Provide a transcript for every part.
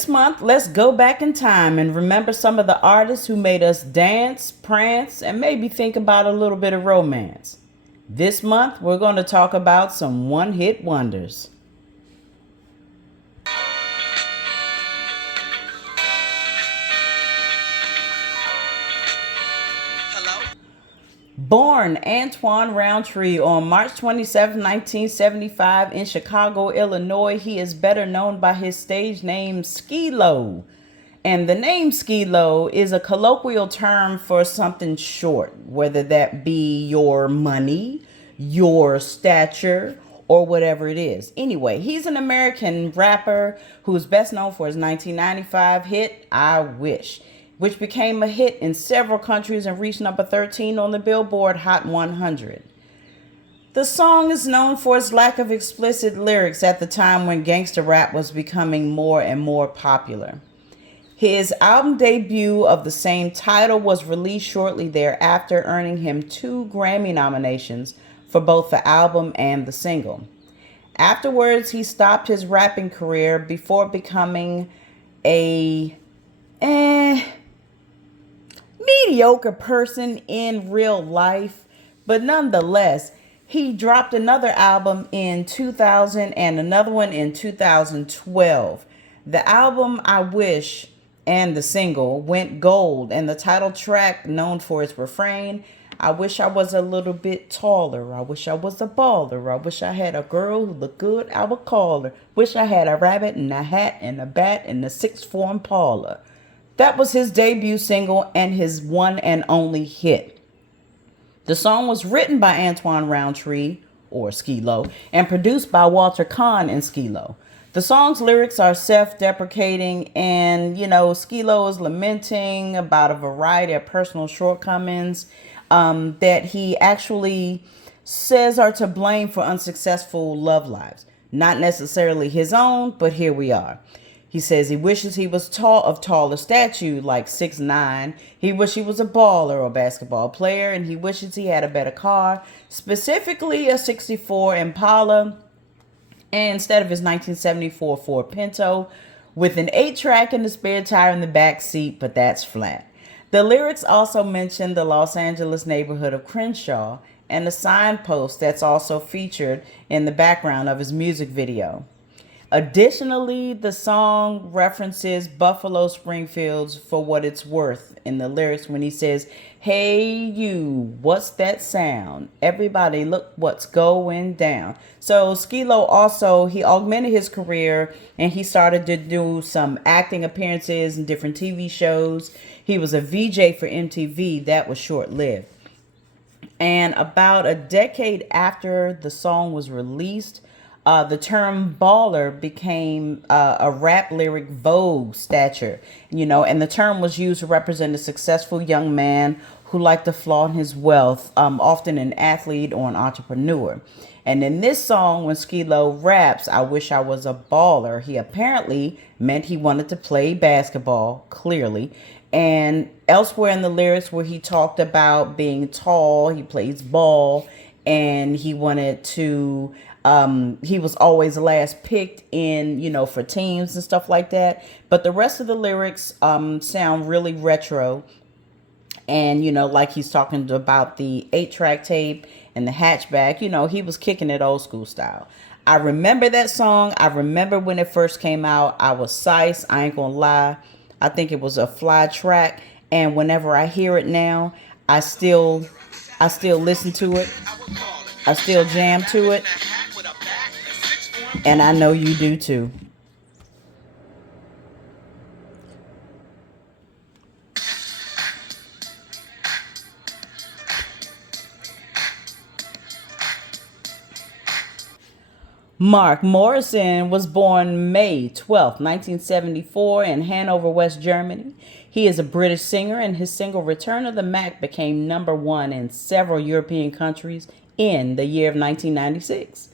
This month, let's go back in time and remember some of the artists who made us dance, prance, and maybe think about a little bit of romance. This month, we're going to talk about some one-hit wonders. Born Antoine Roundtree on March 27, 1975 in Chicago, Illinois, he is better known by his stage name Skee-Lo. And the name Skee-Lo is a colloquial term for something short, whether that be your money, your stature, or whatever it is. Anyway, he's an American rapper who is best known for his 1995 hit, I Wish, which became a hit in several countries and reached number 13 on the Billboard Hot 100. The song is known for its lack of explicit lyrics at the time when gangster rap was becoming more and more popular. His album debut of the same title was released shortly thereafter, earning him 2 Grammy nominations for both the album and the single. Afterwards, he stopped his rapping career before becoming a mediocre person in real life, but nonetheless, he dropped another album in 2000 and another one in 2012. The album I Wish and the single went gold, and the title track, known for its refrain, I wish I was a little bit taller, I wish I was a baller, I wish I had a girl who looked good, I would call her, wish I had a rabbit and a hat and a bat and a 6th form parlor. That was his debut single and his one and only hit. The song was written by Antoine Roundtree, or Skee-Lo, and produced by Walter Kahn and Skee-Lo. The song's lyrics are self-deprecating, and, Skee-Lo is lamenting about a variety of personal shortcomings that he actually says are to blame for unsuccessful love lives. Not necessarily his own, but here we are. He says he wishes he was of taller stature, like 6'9". He wishes he was a baller or basketball player, and he wishes he had a better car, specifically a 64 Impala, and instead of his 1974 Ford Pinto, with an 8-track and a spare tire in the back seat, but that's flat. The lyrics also mention the Los Angeles neighborhood of Crenshaw and a signpost that's also featured in the background of his music video. Additionally, the song references Buffalo Springfield's For What It's Worth in the lyrics when he says, "Hey you, what's that sound? Everybody look what's going down." So Skee-Lo also, he augmented his career and he started to do some acting appearances in different TV shows. He was a VJ for MTV. That was short-lived. And about a decade after the song was released, the term baller became a rap lyric vogue stature, and the term was used to represent a successful young man who liked to flaunt his wealth, often an athlete or an entrepreneur. And in this song, when Skee-Lo raps, I wish I was a baller, he apparently meant he wanted to play basketball, clearly. And elsewhere in the lyrics where he talked about being tall, he plays ball, and he wanted to he was always last picked in, for teams and stuff like that. But the rest of the lyrics sound really retro. And, like he's talking about the 8-track tape and the hatchback, he was kicking it old school style. I remember that song. I remember when it first came out. I was sized. I ain't gonna lie. I think it was a fly track. And whenever I hear it now, I still listen to it. I still jam to it. And I know you do too. Mark Morrison was born May 12, 1974 in Hanover, West Germany. He is a British singer, and his single Return of the Mac became number 1 in several European countries in the year of 1996.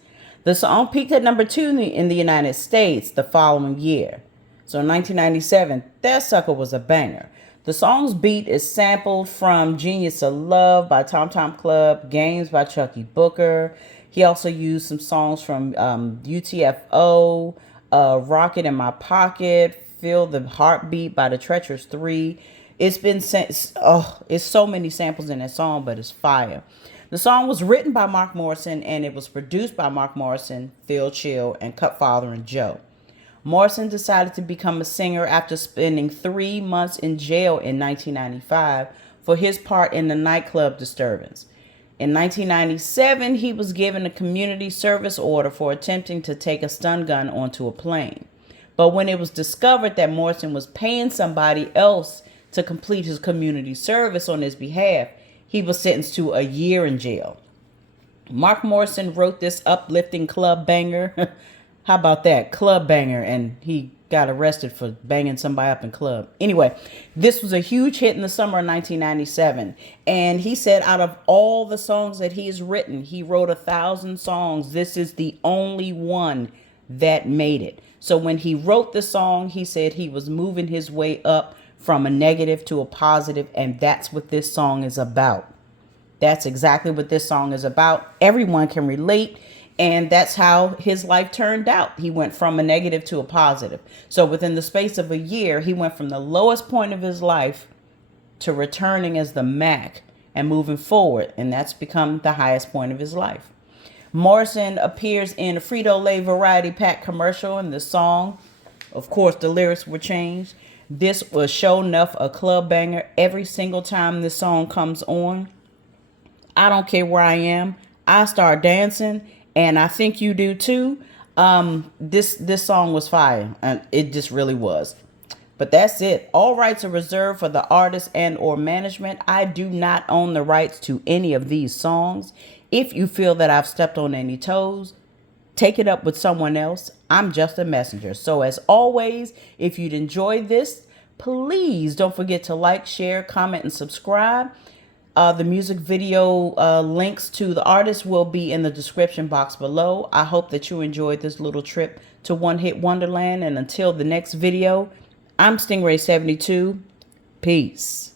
The song peaked at number 2 in the United States the following year. So in 1997, that sucker was a banger. The song's beat is sampled from Genius of Love by Tom Tom Club, Games by Chucky Booker. He also used some songs from UTFO, Rocket in My Pocket, Feel the Heartbeat by the Treacherous Three. It's so many samples in that song, but it's fire. The song was written by Mark Morrison and it was produced by Mark Morrison, Phil Chill, and Cutfather and Joe. Morrison decided to become a singer after spending 3 months in jail in 1995 for his part in the nightclub disturbance. In 1997, he was given a community service order for attempting to take a stun gun onto a plane. But when it was discovered that Morrison was paying somebody else to complete his community service on his behalf, he was sentenced to a year in jail. Mark Morrison wrote this uplifting club banger. How about that? Club banger. And he got arrested for banging somebody up in club. Anyway, this was a huge hit in the summer of 1997. And he said out of all the songs that he has written, he wrote 1,000 songs. This is the only one that made it. So when he wrote the song, he said he was moving his way up from a negative to a positive, and that's what this song is about. That's exactly what this song is about. Everyone can relate, and that's how his life turned out. He went from a negative to a positive. So within the space of a year, he went from the lowest point of his life to returning as the Mac and moving forward, and that's become the highest point of his life. Morrison appears in a Frito-Lay variety pack commercial in the song. Of course, the lyrics were changed. This was sure enough a club banger every single time this song comes on. I don't care where I am. I start dancing, and I think you do too. This song was fire, and it just really was. But that's it. All rights are reserved for the artist and or management. I do not own the rights to any of these songs. If you feel that I've stepped on any toes, take it up with someone else. I'm just a messenger. So as always, if you'd enjoy this, please don't forget to like, share, comment, and subscribe. The music video links to the artist will be in the description box below. I hope that you enjoyed this little trip to One Hit Wonderland. And until the next video, I'm Stingray72. Peace.